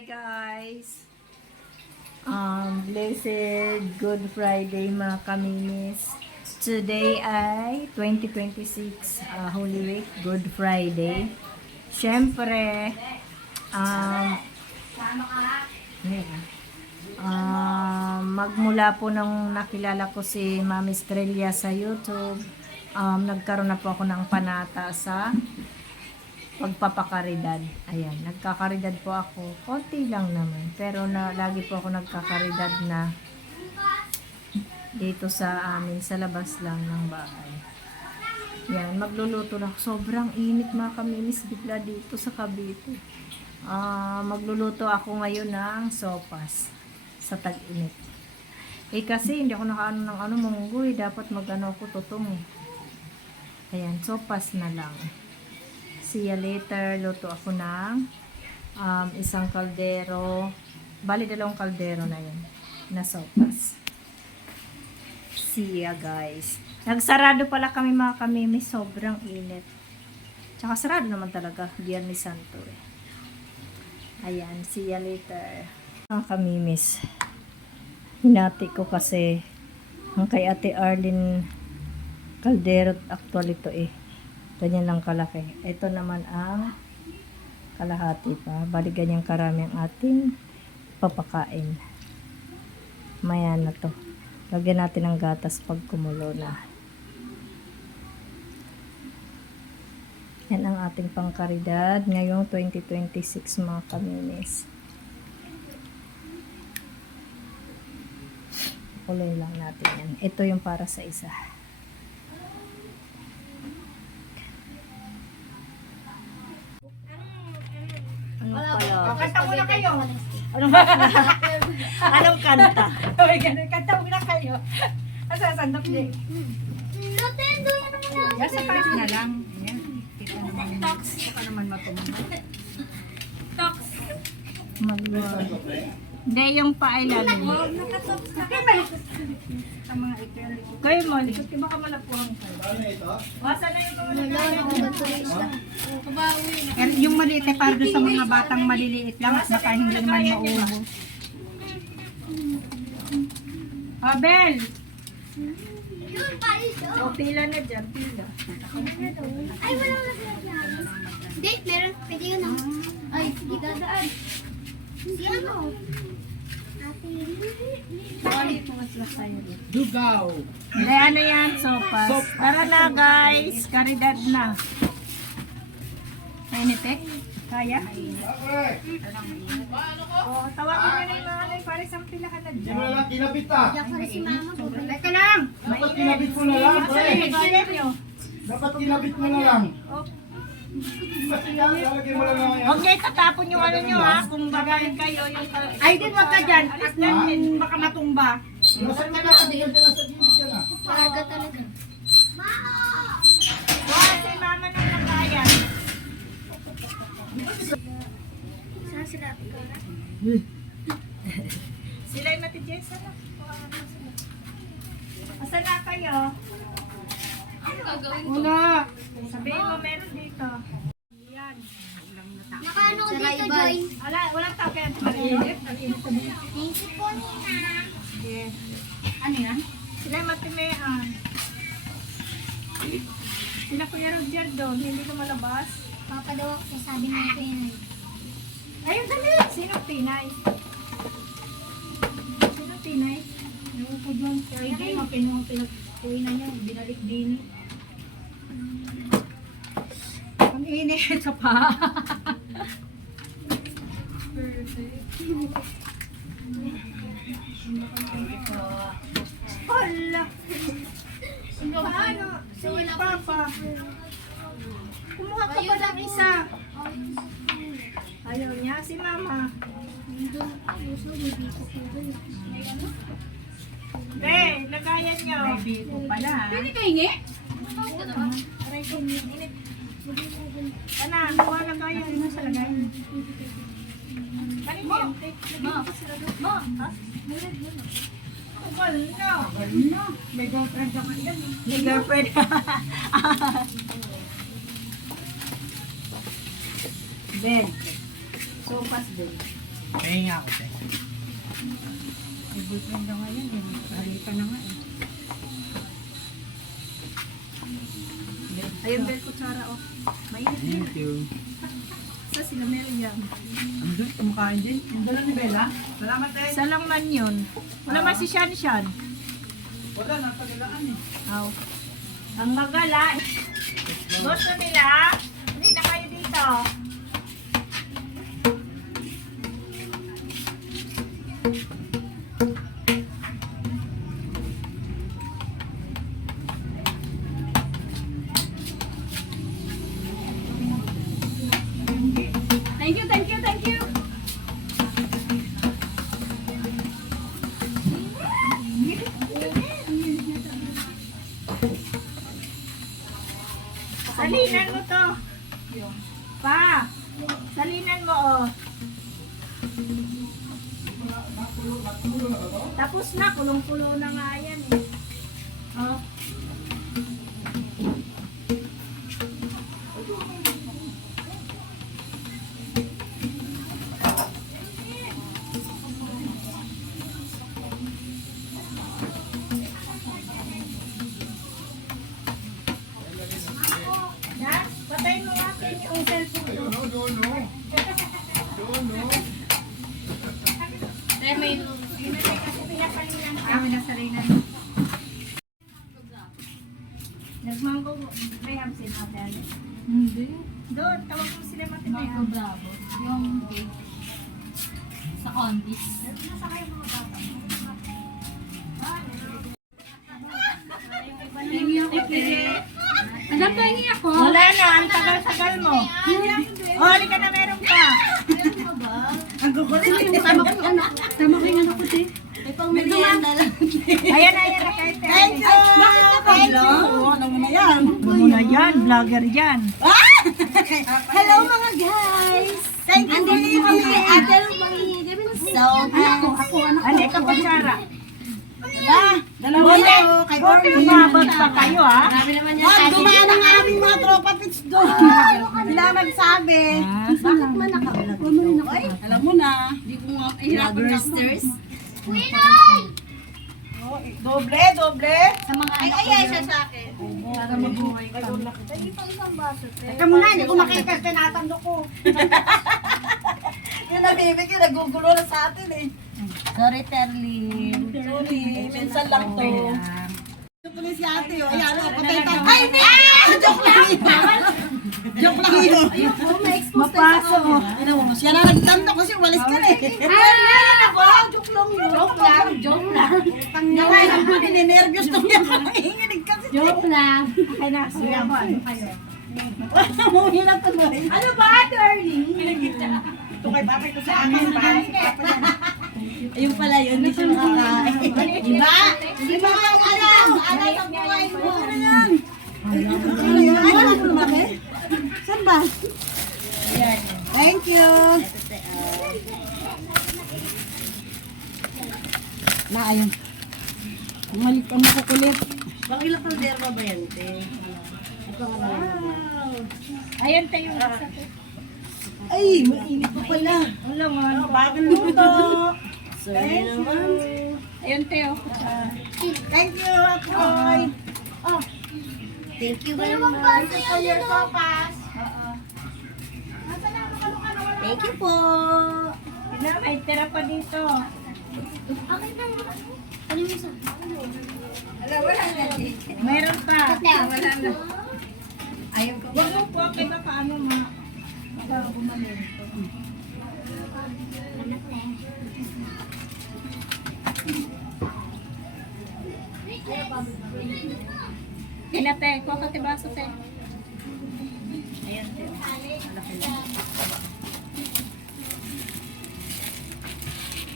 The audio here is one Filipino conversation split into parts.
Hi guys! Blessed Good Friday mga kaminis. Today ay 2026 Holy Week, Good Friday. Siyempre, magmula po nung nakilala ko si Mami Estrella sa YouTube, nagkaroon na po ako ng panata sa pagpapakaridad. Ayan, nagkakaridad po ako. Konti lang naman. Pero lagi po ako nagkakaridad na dito sa amin, sa labas lang ng bahay. Yan, magluluto na. Sobrang init mga kaminis bigla dito sa Cavite. Magluluto ako ngayon ng sopas sa tag-init. Kasi hindi ako nakaano ng munggoy. Dapat magano ako tutong. Ayan, sopas na lang. See you later. Luto ako ng isang kaldero. Bali, 2 kaldero na yun. Na sopas. See ya guys. Nagsarado pala kami mga kamimis. Sobrang init. Tsaka sarado naman talaga. Biyernes Santo eh. Ayan. See ya later. Mga kamimis. Hinati ko kasi ang kay Ate Arlene kaldero actually ito eh. Ganyan lang kalaki. Ito naman ang kalahati pa. Bali ganyan karami ang ating papakain. Maya na to. Lagyan natin ng gatas pag kumulo na. Yan ang ating pangkaridad ngayong 2026 mga kaminis. Kulay lang natin yan. Ito yung para sa isa. Kanta muna kayo. Anong kanta? Kanta muna kayo. Asa sandok niya. Nintendo yan naman Yan sa parts na lang. Ayan. Kita naman. Baka naman matumba. Hindi, yung pailalim. Sa mga ikel. Kayo mo, likot ka baka malapuhan kayo. Wasa na yung Yung maliit ay para doon sa mga batang maliliit lang at baka hindi naman maubos. Abel! Yun, palis. O, pila na dyan, pila. Ay, walang lagyan. Hindi, meron. Pwede yun ah. Ay, sige, dadaan. Si ano? Dugaw! Hindi, ano yan, sopas. Tara na guys, karidad na. Kainitek? Kaya? O, tawagin nyo na yung mga alay, para isang pila ka na dyan. Wala kinabit ah. Diyan ka na si mama. Teka lang! Dapat kinabit mo na lang. Sige, sige nyo. Dapat kinabit mo na lang. Lalagyan mo lang na ngayon. Huwag nyo itatapon yung ano nyo ha, kung babalik kayo yung... Ay, din wag ka dyan. At namin baka matumba. Nasa ka na. Nasa gilid ka na. Parga talaga. Wala si mama nang nakayan. Saan sila? Sila yung Mati Jessa na. Asan na kayo? Una! Sabihin mo meron dito. Nakaano ko dito, Joy? Walang tao kaya maliit. Thank you po, Nina. Ano yan? Sila yung Matimehan. Sila Kuya Roger doon, hindi ko malabas. Papa daw ako sabi ng kuya. Ayun, dali! Sinong Tinay? Sinong Tinay? Ewan ko dyan. Friday, pinagkuwi na niya. Binalik din. Ang init sa pa. Hala! Paano? Si Papa. Kumuha ka pa ng isa. Ayaw niya, si Mama. Be, lagayan niyo. May biko pala. Pwede ka hingi? Ana, kuha lagayan. Ano sa lagay? Kanina yung take. Ma. Wala. Ano? May girlfriend ka yan. May girlfriend. Ben. Sopas din. Kaya nga ako, te. Ay, boyfriend daw ngayon eh. Halika na nga eh. Ayun, bel kutsara, oh. Mainit din. Thank you. Sa sila Miriam. Ang doon, kumakain din. Yung dala ni Bella. Salamat, te. Isa lang man yun. Wala man si Shan Shan. Wala, napagalaan eh. Aw. Ang magala. Gusto nila? Hindi na kayo dito. Thank you, thank you, thank you. Salinan mo to. Pa, salinan mo, oh. Tapos na, kulong-kulo na nga yan, eh. Oh. Yan, patay mo natin yung cellphone ko. Kami na sa Reyna. Nagmangko, may hamsin natin. Hindi. Doon, tawag mo sila matibay. Bravo. Yung sa Condis. Ano pa hingi ako? Wala na, ang tagal-tagal mo. Oh, halika na, meron pa. Ang gugulit. Tama ko yung anak ko, te. May pang merienda lang. Ayan na, ayan na, kahit Thank you! Thank you! Ano mo na yan? Ano mo na yan, vlogger yan. Hello mga guys! Thank you! Andito kami kay Ate Lumangigay. So, ako anak Ano ka pa, Sarah? Dalawa na ako kay Gordy. Umabot pa kayo, ha? Grabe naman yan. Wag, dumaan ang aming mga tropa pits doon. Sila nagsabi. Bakit man nakablog? Huwag mo rin ako. Alam mo na. Hindi ko nga hirapan na ako. Doble, doble. Sa mga anak ko. Ay, siya sa akin. Para mabuhay ka. Teka muna, hindi ko makita. Tinatando ko. Yung nabibigyan, nagugulo na sa atin eh. Sorry, Terlin. Sorry, minsan lang to. Ito pala si ate, oh. Ayan, oh, patay tayo. Ay, hindi! Joke lang yun. Joke lang yun. Mapasok mo. Ano mo, siya na nagtando kasi walis ka na eh. Joke lang yun. Joke lang. Naway lang po, ninenervyos to niya ka nanginginig kasi. Joke lang. Ay, nasuya mo. Ano kayo? Umuhi lang to doon. Ano ba, darling? Ito kay papa, ito sa akin. Parang si papa yan. Ayun pala yun, hindi siya makakain. Diba? Hindi ba ang alam? Alam ang buhay mo. Ano yan? Ay, wala ko lumaki? Saan ba? Thank you. Na, ayun. Malik ang makukulit. Bang ilang kalderma ba yan, te? Ayan tayo. Ay, mainit pa pala. Wala nga. Bagong luto. Thank you. Ayan tayo. Thank you, Akoy. Thank you very much. Thank you po. Tignan, may tira pa dito. Okay na. Ano yung isa? Meron pa. Wala na. Ayaw ko. Huwag mo po, kaya paano mo? Para bumalik. Inate, kuha ka tibaso, te. Ayan, te. Malaki lang.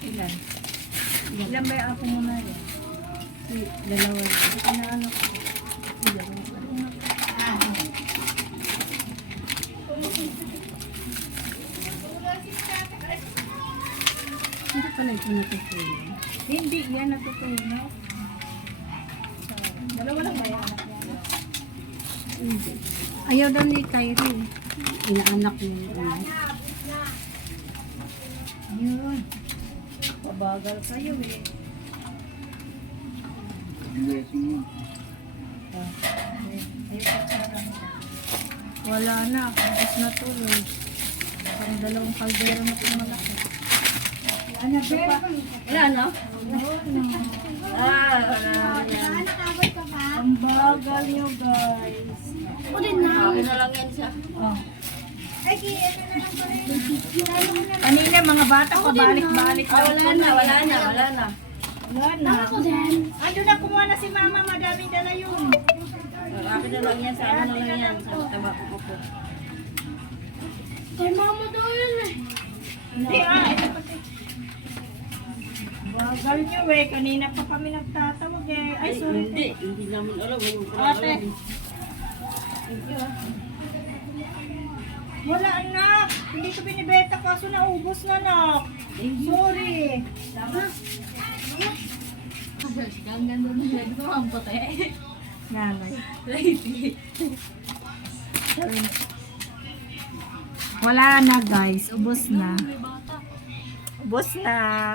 Ilan? Ilan ba yung apo mo na yan? Dalawa lang. Ano ko? Hindi pala ito natutulog. Hindi, yan natutulog. Dalawa lang ba yung anak niya? Ayaw daw ni Kyrie. Inaanak niya. Yun. Pabagal kayo eh. Wala na, kapos na tuloy. Parang dalawang kaldero na itong malaki. Wala, no? Ah, wala. Nakabot ka pa? Ang bagal nyo guys. Ako din na. Akin na lang yan siya. Oh. Ay, ito na lang pala. Kanina mga bata pabalik-balik. Ah, wala na. Wala na. Ako din. Ando na kumuha na si mama, madaming dala yun. Akin na lang yan. Sa ano na lang yan. Sa taba ko po. Kay mama daw yun eh. Hindi ito pati. Bagal nyo eh, kanina pa kami nagtatawag eh. Ay, sorry. Hindi namin alam. Ate. Wala anak, hindi ko binibenta kaso naubos na anak. Sorry. Ang ganda na yan. Ito ang puti. Nanay. Wala na guys, ubos na. Ubos na.